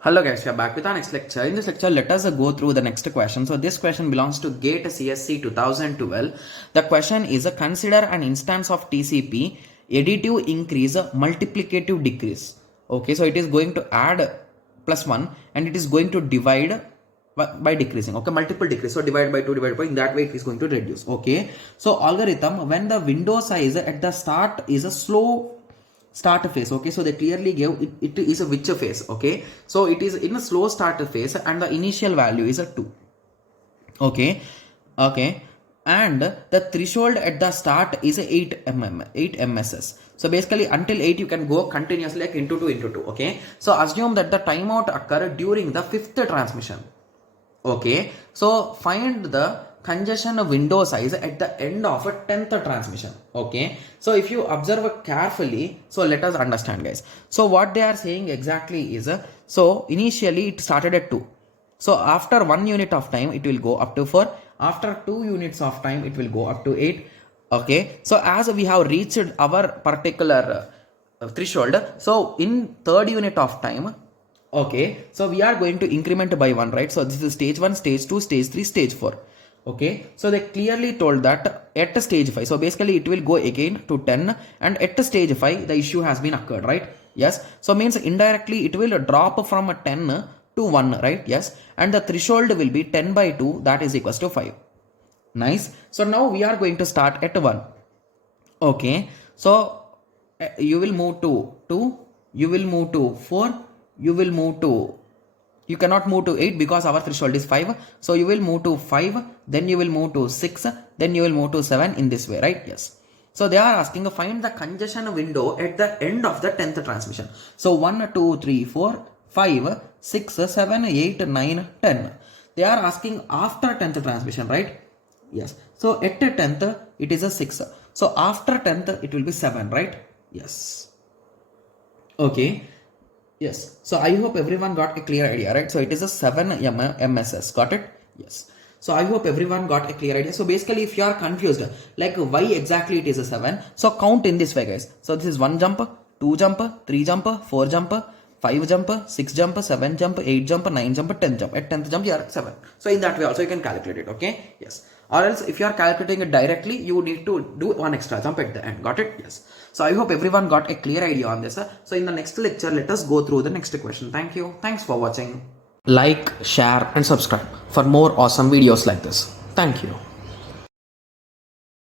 Hello guys, we are back with our next lecture. In this lecture, let us go through the next question. So this question belongs to GATE CSC 2012. The question is, consider an instance of TCP additive increase, multiplicative decrease. Okay, so it is going to add plus 1 and it is going to divide by decreasing. Okay, multiple decrease. So divide by 2, divide by, in that way it is going to reduce. Okay, so algorithm, when the window size at the start is a slow start phase. Okay, so they clearly gave it is a which phase. Okay, so it is in a slow start phase and the initial value is a 2. Okay, okay, and the threshold at the start is a 8 mss. So basically until 8 you can go continuously like into 2. Okay, so assume that the timeout occur during the 5th transmission. Okay, so find the congestion window size at the end of a 10th transmission. Okay, so if you observe carefully, so let us understand guys. So what they are saying exactly is, so initially it started at 2. So after 1 unit of time it will go up to 4. After 2 units of time it will go up to 8. Okay, so as we have reached our particular threshold, so in 3rd unit of time, okay, so we are going to increment by 1, right? So this is stage 1, stage 2, stage 3, stage 4. Okay, so they clearly told that at stage 5, so basically it will go again to 10, and at stage 5 the issue has been occurred, right? Yes, so means indirectly it will drop from a 10 to 1, right? Yes, and the threshold will be 10 by 2, that is equals to 5. Nice. So now we are going to start at 1. Okay, so you will move to 2, you will move to 4, you will move to, you cannot move to 8 because our threshold is 5. So you will move to 5, then you will move to 6, then you will move to 7 in this way, right? Yes. So they are asking find the congestion window at the end of the 10th transmission. So 1, 2, 3, 4, 5, 6, 7, 8, 9, 10. They are asking after 10th transmission, right? Yes. So at 10th it is a 6. So after 10th it will be 7, right? Yes. Okay. Yes. So I hope everyone got a clear idea, right? So it is a 7 MSS. Got it? Yes. So I hope everyone got a clear idea. So basically if you are confused, like why exactly it is a 7, so count in this way guys. So this is 1 jump, 2 jump, 3 jump, 4 jump, 5 jump, 6 jump, 7 jump, 8 jump, 9 jump, 10 jump. At 10th jump you are at 7. So in that way also you can calculate it. Okay. Yes. Or else if you are calculating it directly, you need to do one extra jump at the end. Got it? Yes. So I hope everyone got a clear idea on this. So in the next lecture, let us go through the next question. Thank you. Thanks for watching. Like, share and subscribe for more awesome videos like this. Thank you.